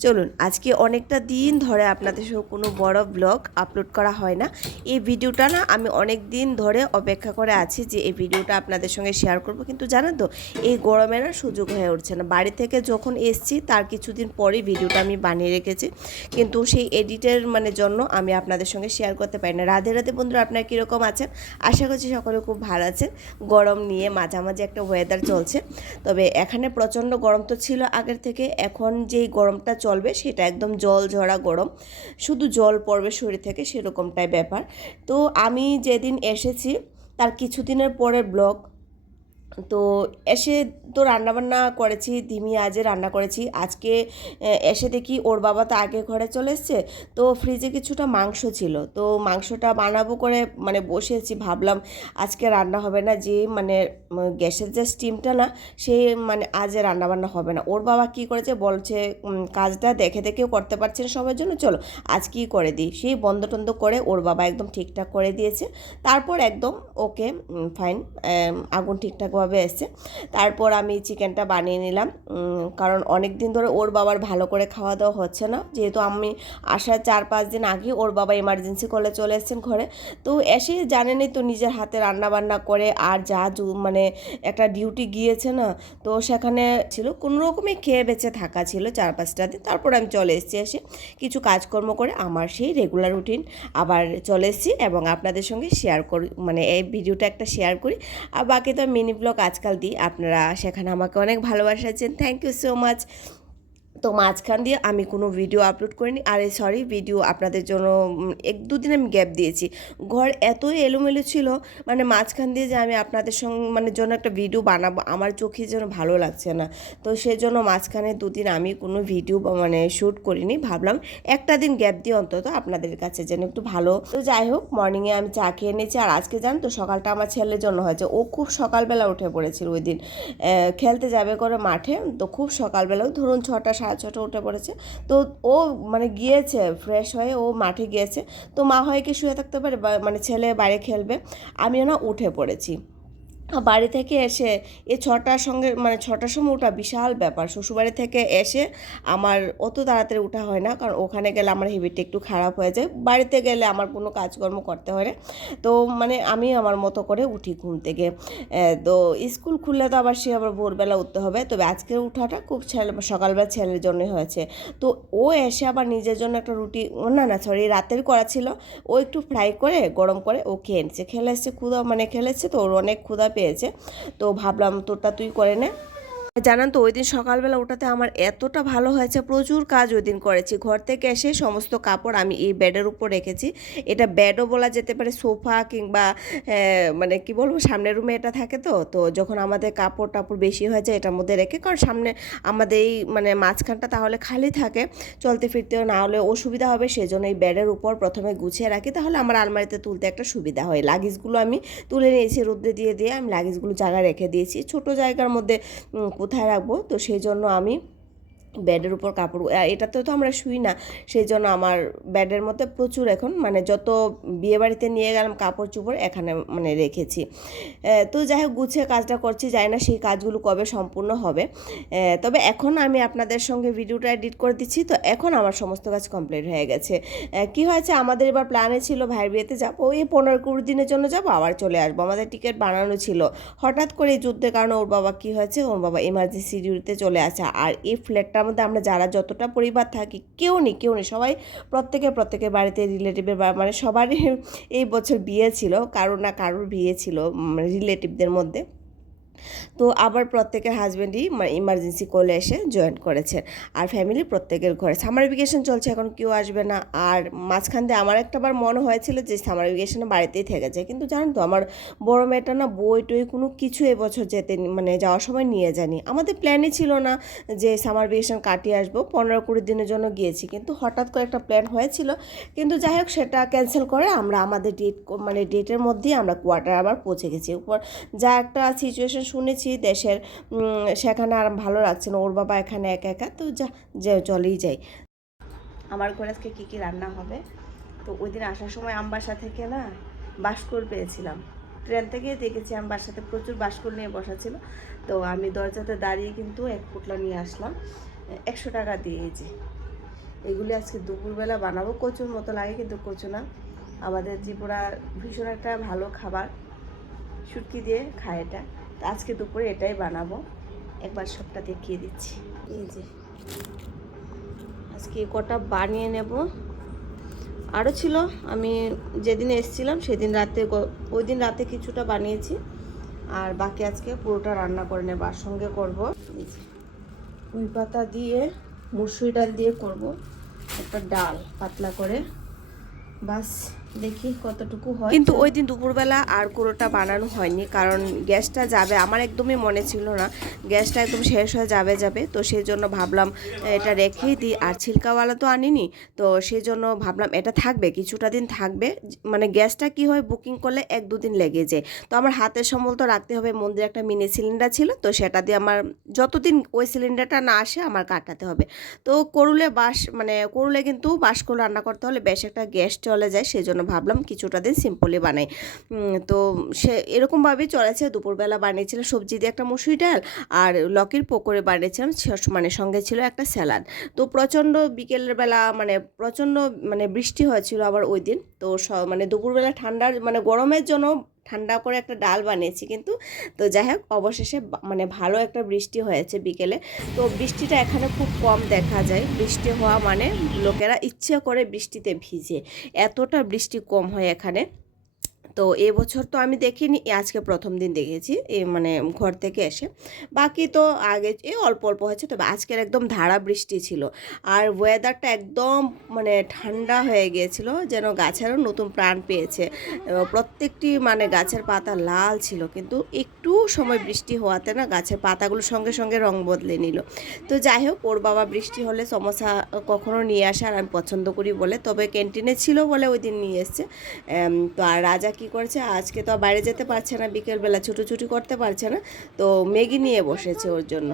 চলুন, আজকে অনেকটা দিন ধরে আপনাদের সঙ্গে কোনো বড় ব্লগ আপলোড করা হয় না। এই ভিডিওটা না আমি অনেক দিন ধরে অপেক্ষা করে আছি যে এই ভিডিওটা আপনাদের সঙ্গে শেয়ার করব। কিন্তু জানেন তো, এই গরমে না সুযোগ হয়ে উঠছে না। বাড়ি থেকে যখন এসছি, তার কিছুদিন পরেই ভিডিওটা আমি বানিয়ে রেখেছি। কিন্তু সেই এডিটের মানে জন্য আমি আপনাদের সঙ্গে শেয়ার করতে পারি না। রাধে রাধে বন্ধুরা, আপনারা কীরকম আছেন? আশা করছি সকলে খুব ভালো আছেন। গরম নিয়ে মাঝামাঝি একটা ওয়েদার চলছে। তবে এখানে প্রচণ্ড গরম তো ছিল আগের থেকে। এখন যেই গরমটা চলবে, সেটা একদম জল ঝরা গরম। শুধু জল পড়বে শরীর থেকে, সেরকমটাই ব্যাপার। তো আমি যেদিন এসেছি, তার কিছুদিনের পরে ব্লগ তো এসে তো রান্নাবান্না করেছি, ধিমি আজে রান্না করেছি। আজকে এসে দেখি ওর বাবা তো আগে ঘরে চলে এসছে, তো ফ্রিজে কিছুটা মাংস ছিল। তো মাংসটা বানাবো করে মানে বসেছি ভাবলাম আজকে রান্না হবে না, যে মানে গ্যাসের যে স্টিমটা না, সে মানে আজ রান্না বান্না হবে না। ওর বাবা কি করেছে বলছে কাজটা দেখে দেখেও করতে পারছে না সবার জন্য, চলো আজ কি করে দিই। সেই বন্ধ টন্ধ করে ওর বাবা একদম ঠিকঠাক করে দিয়েছে। তারপর একদম ওকে ফাইন আগুন ঠিকঠাকভাবে এসছে। তারপর আমি চিকেনটা বানিয়ে নিলাম। কারণ অনেক দিন ধরে ওর বাবার ভালো করে খাওয়া দাওয়া হচ্ছে না। যেহেতু আমি আসার চার পাঁচ দিন আগে ওর বাবা এমার্জেন্সি কলে চলে এসেছেন ঘরে। তো এসে জানেনই তো নিজের হাতে রান্না বান্না করে আর যা মানে একটা ডিউটি গিয়েছে না, তো সেখানে ছিল। কোনো রকমই খেয়ে বেঁচে থাকা ছিল চার পাঁচটা দিন। তারপর আমি চলে এসেছি এসে কিছু কাজকর্ম করে আমার সেই রেগুলার রুটিন আবার চলে এসেছি এবং আপনাদের সঙ্গে শেয়ার করি মানে এই ভিডিওটা একটা শেয়ার করি। আর বাকি তো মিনি ব্লগ আজকাল দিই। আপনারা সেখানে আমাকে অনেক ভালোবাসাচ্ছেন থ্যাংক ইউ সো মাচ তো মাঝখান দিয়ে আমি কোনো ভিডিও আপলোড করিনি। আরে সরি ভিডিও আপনাদের জন্য এক দুদিন আমি গ্যাপ দিয়েছি। ঘর এতই এলোমেলো ছিল মানে মাঝখান দিয়ে যে আমি আপনাদের সঙ্গে মানে জন্য একটা ভিডিও বানাবো, আমার চোখে যেন ভালো লাগছে না। তো সেজন্য মাঝখানে দুদিন আমি কোনো ভিডিও মানে শ্যুট করিনি। ভাবলাম একটা দিন গ্যাপ দিয়ে অন্তত আপনাদের কাছে যেন একটু ভালো। তো যাই হোক মর্নিংয়ে আমি চা খেয়ে নিয়েছি। আর আজকে জান তো সকালটা আমার ছেলের জন্য হয়েছে। ও খুব সকালবেলা উঠে পড়েছিল ওই দিন। খেলতে যাবে করে মাঠে, তো খুব সকালবেলাও ধরুন ছটা সাড়ে ছটা উঠে পড়েছে। তো ও মানে গিয়েছে ফ্রেশ হয়ে ও মাঠে গিয়েছে। তো মা হয় কি শুয়ে থাকতে পারে? মানে ছেলে বাইরে খেলবে। আমিও না উঠে পড়েছি। বাড়ি থেকে এসে এ ছটার সঙ্গে মানে ছটার সময় ওঠা বিশাল ব্যাপার। শ্বশুরবাড়ি থেকে এসে আমার অত তাড়াতাড়ি ওঠা হয় না, কারণ ওখানে গেলে আমার হেবিটটা একটু খারাপ হয়ে যায়। বাড়িতে গেলে আমার কোনো কাজকর্ম করতে হয় না। তো মানে আমি আমার মতো করে উঠি ঘুম থেকে। তো স্কুল খুললে তো আবার সে আবার ভোরবেলা উঠতে হবে। তবে আজকের উঠাটা খুব ছেলে, সকালবেলা ছেলের জন্যই হয়েছে। তো ও এসে আবার নিজের জন্য একটা রুটি, না না সরি রাতের করা ছিল। ও একটু ফ্রাই করে, গরম করে ও খেয়ে নিচ্ছে। খেলে এসছে ক্ষুধা মানে খেলেছে তো ওর অনেক ক্ষুধা পেয়েছে। তো ভাবলাম তোরটা তুই করে নে। জানান তো ওই দিন সকালবেলা ওঠাতে আমার এতটা ভালো হয়েছে, প্রচুর কাজ ওই দিন করেছি। ঘর থেকে এসে সমস্ত কাপড় আমি এই বেডের উপর রেখেছি। এটা বেডও বলা যেতে পারে সোফা কিংবা মানে কি বলব, সামনের রুমে এটা থাকে তো তো যখন আমাদের কাপড় টাপড় বেশি হয়ে যায় এটার মধ্যে রেখে, কারণ সামনে আমাদের এই মানে মাঝখানটা তাহলে খালি থাকে, চলতে ফিরতেও না হলে অসুবিধা হবে, সেজন্য এই বেডের উপর প্রথমে গুছিয়ে রাখি, তাহলে আমার আলমারিতে তুলতে একটা সুবিধা হয়। লাগেজগুলো আমি তুলে নিয়েছি রোদ্রে দিয়ে দিয়ে আমি লাগেজগুলো জায়গায় রেখে দিয়েছি। ছোট জায়গার মধ্যে কোথায় রাখব? তো সেই জন্য আমি বেডের উপর কাপড় এটাতে তো আমরা শুই না। সেই জন্য আমার বেডের মধ্যে প্রচুর এখন মানে যত বিয়েবাড়িতে নিয়ে গেলাম কাপড় চোপড়, এখানে মানে রেখেছি। তো যাই হোক, গুছিয়ে কাজটা করছি, জানি না সেই কাজগুলো কবে সম্পূর্ণ হবে। তবে এখন আমি আপনাদের সঙ্গে ভিডিওটা এডিট করে দিচ্ছি, তো এখন আমার সমস্ত কাজ কমপ্লিট হয়ে গেছে। কি হয়েছে? আমাদের এবার প্ল্যানে ছিল ভাইয়ের বিয়েতে যাব ওই পনেরো কুড়ি দিনের জন্য যাব, আবার চলে আসব। আমাদের টিকিট বানানো ছিল। হঠাৎ করে যুদ্ধের কারণে ওর বাবা কি হয়েছে? ওর বাবা এমার্জেন্সি ডিউটিতে চলে আসে, আর এই ফ্ল্যাটটার মধ্যে আমরা যারা যতটা পরিবার থাকি, কেউ নেই কেউ নেই। সবাই প্রত্যেকের প্রত্যেকের বাড়িতে রিলেটিভের মানে সবারই এই বছর বিয়ে ছিল, কারোর না কারোর বিয়ে ছিল রিলেটিভদের মধ্যে। তো আবার প্রত্যেকের হাজব্যান্ডই ইমার্জেন্সি কলে এসে জয়েন করেছেন আর ফ্যামিলি প্রত্যেকের ঘরে। সামার ভ্যাকেশন চলছে, এখন কেউ আসবে না। আর মাঝখান দিয়ে আমার একটা বার মনে হয়েছিল যে সামার ভ্যাকেশনে বাড়িতেই থেকে যায়। কিন্তু জানেন তো, আমার বড় মেয়েটা না বই টই কোনো কিছু এবছর যেতে মানে যাওয়ার সময় নিয়ে যায়নি। আমাদের প্ল্যানই ছিল না যে সামার ভ্যাকেশন কাটিয়ে আসব, পনেরো কুড়ি দিনের জন্য গিয়েছি। কিন্তু হঠাৎ করে একটা প্ল্যান হয়েছিল। কিন্তু যাই হোক, সেটা ক্যান্সেল করে আমরা আমাদের ডেট মানে ডেটের মধ্যেই আমরা কোয়ার্টার আবার পৌঁছে গেছি। উপর যা একটা সিচুয়েশন শুনেছি দেশের সেখানে আর ভালো লাগছে না, ওর বাবা এখানে একা একা, তো যা চলেই যাই। আমার ঘরে আজকে কী কী রান্না হবে? তো ওই দিন আসার সময় আমবাসা থেকে না বাসকর পেয়েছিলাম। ট্রেন থেকে দেখেছি আমি বাসাতে প্রচুর বাসকর নিয়ে বসা ছিল। তো আমি দরজাতে দাঁড়িয়ে কিন্তু এক পুটলা নিয়ে আসলাম। একশো টাকা দিয়ে যে। এগুলি আজকে দুপুরবেলা বানাবো, কচুর মতো লাগে কিন্তু কচু না। আমাদের ত্রিপুরার ভীষণ একটা ভালো খাবার। শুটকি দিয়ে খায় এটা। তো আজকে দুপুরে এটাই বানাবো। একবার সবটা দেখিয়ে দিচ্ছি। এই যে, আজকে কটা বানিয়ে নেব। আরও ছিল, আমি যেদিন এসেছিলাম সেদিন রাতে ওই দিন রাতে কিছুটা বানিয়েছি। আর বাকি আজকে পুরোটা রান্না করে নেব, আর সঙ্গে করব পুঁই পাতা দিয়ে, মুসুরি ডাল দিয়ে করব। একটা ডাল পাতলা করে। বাস। দেখি কতটুকু কিন্তু ওই দিন দুপুরবেলা আর কোনোটা বানানো হয়নি, কারণ গ্যাসটা যাবে, আমার একদমই মনে ছিল না। গ্যাসটা একদম শেষ হয়ে যাবে যাবে, তো সেই জন্য ভাবলাম এটা রেখেই দিই। আর ছিলকাওয়ালা তো আনিনি, তো সেই জন্য ভাবলাম এটা থাকবে, কিছুটা দিন থাকবে। মানে গ্যাসটা কি হয়, বুকিং করলে এক দুদিন লেগে যায়। তো আমার হাতের সম্বল তো রাখতে হবে, মন্দিরে একটা মিনি সিলিন্ডার ছিল, তো সেটা দিয়ে আমার যতদিন ওই সিলিন্ডারটা না আসে, আমার কাটাতে হবে। তো করুলে বাস মানে করুলে কিন্তু বাস করে রান্না করতে হলে বেশ একটা গ্যাস চলে যায় সেই জন্য ভাবলাম কিছুটা দিন সিম্পলি বানাই। তো সে এরকমভাবেই চলেছে। দুপুরবেলা বানিয়েছিলাম সবজি দিয়ে একটা মুসুরি ডাল আর লকির পকোড়ে বানিয়েছিলাম। মানে সঙ্গে ছিল একটা স্যালাড। তো প্রচণ্ড বিকেলের বেলা মানে প্রচণ্ড মানে বৃষ্টি হয়েছিল আবার ওই দিন। তো মানে দুপুরবেলা ঠান্ডার মানে গরমের জন্য ঠান্ডা করে একটা ডাল বানিয়েছি কিন্তু, তো যাই হোক, অবশেষে মানে ভালো একটা বৃষ্টি হয়েছে বিকেলে। তো বৃষ্টিটা এখানে খুব কম দেখা যায়। বৃষ্টি হওয়া মানে লোকেরা ইচ্ছে করে বৃষ্টিতে ভিজে। এতটা বৃষ্টি কম হয় এখানে। তো এবছর তো আমি দেখিনি আজকে প্রথম দিন দেখেছি মানে ঘর থেকে এসে। বাকি তো আগে এই অল্প অল্প হয়েছে, তবে আজকের একদম ধারা বৃষ্টি ছিল। আর ওয়েদারটা একদম মানে ঠান্ডা হয়ে গিয়েছিল, যেন গাছেরও নতুন প্রাণ পেয়েছে। প্রত্যেকটি মানে গাছের পাতা লাল ছিল, কিন্তু একটু সময় বৃষ্টি হওয়াতে না গাছের পাতাগুলো সঙ্গে সঙ্গে রং বদলে নিল। তো যাই হোক, ওর বাবা বৃষ্টি হলে সমস্যা কখনো নিয়ে আসার আমি পছন্দ করি বলে, তবে ক্যান্টিনে ছিল বলে ওই দিন নিয়ে এসছে। তো আর রাজা কি করেছে, আজকে তো বাইরে যেতে পারছে না, বিকেলবেলা ছুটোছুটি করতে পারছে না, তো ম্যাগি নিয়ে বসেছে ওর জন্য।